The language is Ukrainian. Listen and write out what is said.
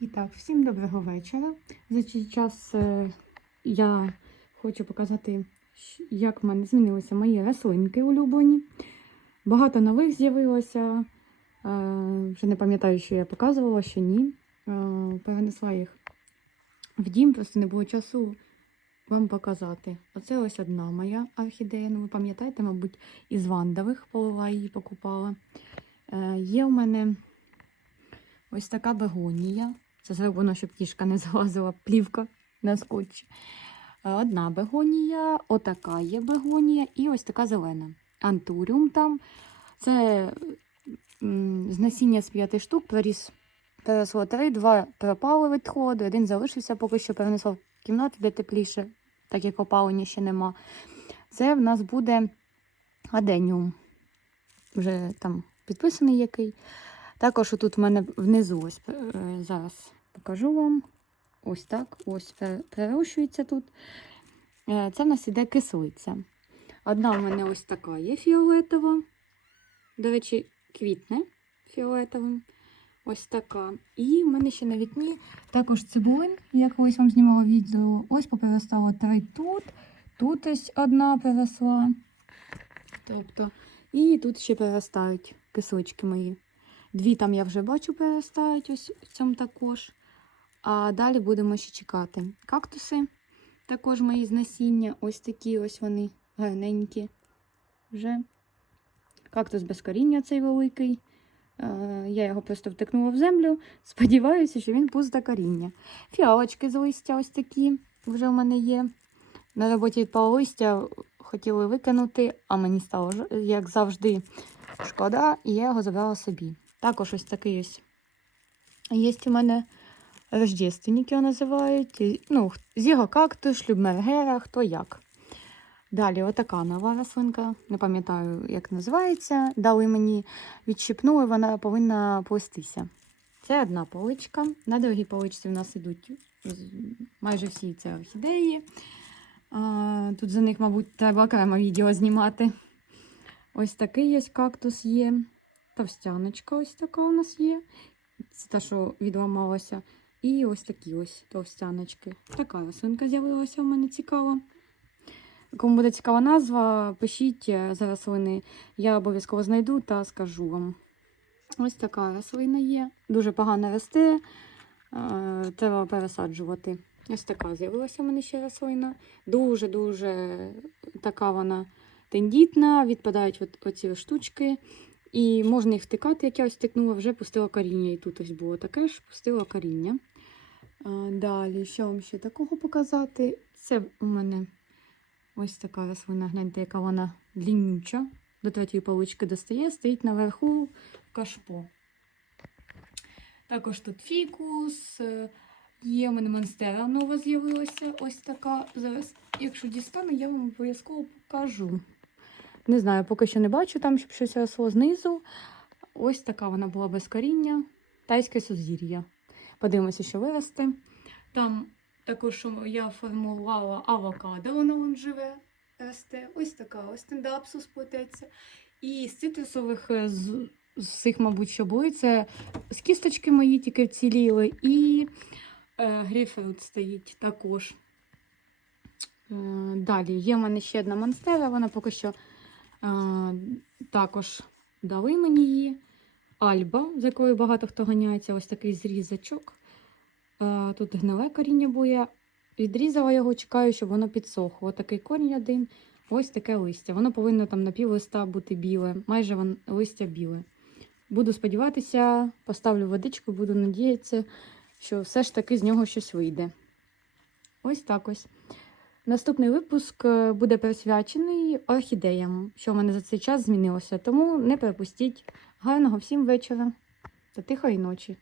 І так, всім доброго вечора. За цей час е, я хочу показати, як в мене змінилися мої рослинки улюблені. Багато нових з'явилося. Е, Вже не пам'ятаю, що я показувала, що ні. Е, Перенесла їх в дім, просто не було часу вам показати. Оце ось одна моя орхідея. Ну, ви пам'ятаєте, мабуть, із вандових полила її покупала. Є у мене ось така бегонія. Це зроблено, щоб кішка не залазила плівка на скотчі. Е, Одна бегонія, отака є бегонія і ось така зелена. Антуріум там. Це з насіння з п'яти штук проріс. Переросло три, два пропали відходи, один залишився, поки що перенесла в кімнату, де тепліше, так як опалення ще нема. Це в нас буде аденіум. Вже там підписаний який. Також тут в мене внизу ось е, зараз покажу вам. Ось так. Ось перерощується тут. Е, Це в нас іде кислиця. Одна в мене ось така є фіолетова. До речі, квітне фіолетовим. Ось така. І в мене ще на вікні також цибулин. Я колись вам знімала відео. Ось поперестало три тут. Тут ось одна переросла. Тобто, і тут ще переростають кислички мої. Дві там я вже бачу переростають ось в цьому також. А далі будемо ще чекати. Кактуси також мої з насіння. Ось такі ось вони гарненькі. Вже. Кактус без коріння цей великий. Е, Я його просто втикнула в землю. Сподіваюся, що він пусте коріння. Фіалочки з листя ось такі вже в мене є. На роботі відпало листя, хотіли викинути, а мені стало, як завжди, шкода, і я його забрала собі. Також ось такий ось є у мене рождественник його називають. Ну, з його кактус, шлюбмергера, хто як. Далі, отака нова рослинка, не пам'ятаю, як називається. Дали мені, відщипнули, вона повинна плестися. Це одна поличка. На другій поличці в нас йдуть майже всі це орхідеї. Тут за них, мабуть, треба окремо відео знімати. Ось такий є кактус є. Товстяночка ось така у нас є. Це та, що відламалася. І ось такі ось товстяночки. Така рослинка з'явилася у мене цікава. Кому буде цікава назва, пишіть е, за рослини. Я обов'язково знайду та скажу вам. Ось така рослина є. Дуже погано росте. е, Треба пересаджувати. Ось така з'явилася в мене ще рослина. Дуже-дуже така вона тендітна, відпадають от, оці штучки. І можна їх втикати, як я ось втикнула, вже пустила коріння. І тут ось було таке ж, пустила коріння. Далі, що вам ще такого показати? Це у мене ось така рослина, гляньте, яка вона длиннюча. До третьої полички достає, стоїть наверху кашпо. Також тут фікус. е, Є у мене монстера нова з'явилася. Ось така. Зараз, якщо дістану, я вам обов'язково покажу. Не знаю, поки що не бачу там, щоб щось росло знизу. Ось така вона була без коріння. Тайське сузір'я. Подивимося, що виросте. Там також я формувала авокадо, воно вон живе, росте. Ось така ось тендапсус плететься. І з цитрусових, е, з, з цих, мабуть, що були, це з кісточки мої тільки вціліли. І е, грейпфрут стоїть також. Е, далі є в мене ще одна монстера, вона поки що е, також дали мені її. Альба, з якою багато хто ганяється, ось такий зрізачок. Е, Тут гниле коріння бує. Відрізала його, чекаю, щоб воно підсохло. Такий корінь один, ось таке листя. Воно повинно там на пів листа бути біле, майже вон, листя біле. Буду сподіватися, поставлю водичку, буду надіятися, що все ж таки з нього щось вийде. Ось так ось. Наступний випуск е, буде присвячений орхідеям, що в мене за цей час змінилося. Тому не пропустіть. Гарного всім вечора та тихої ночі.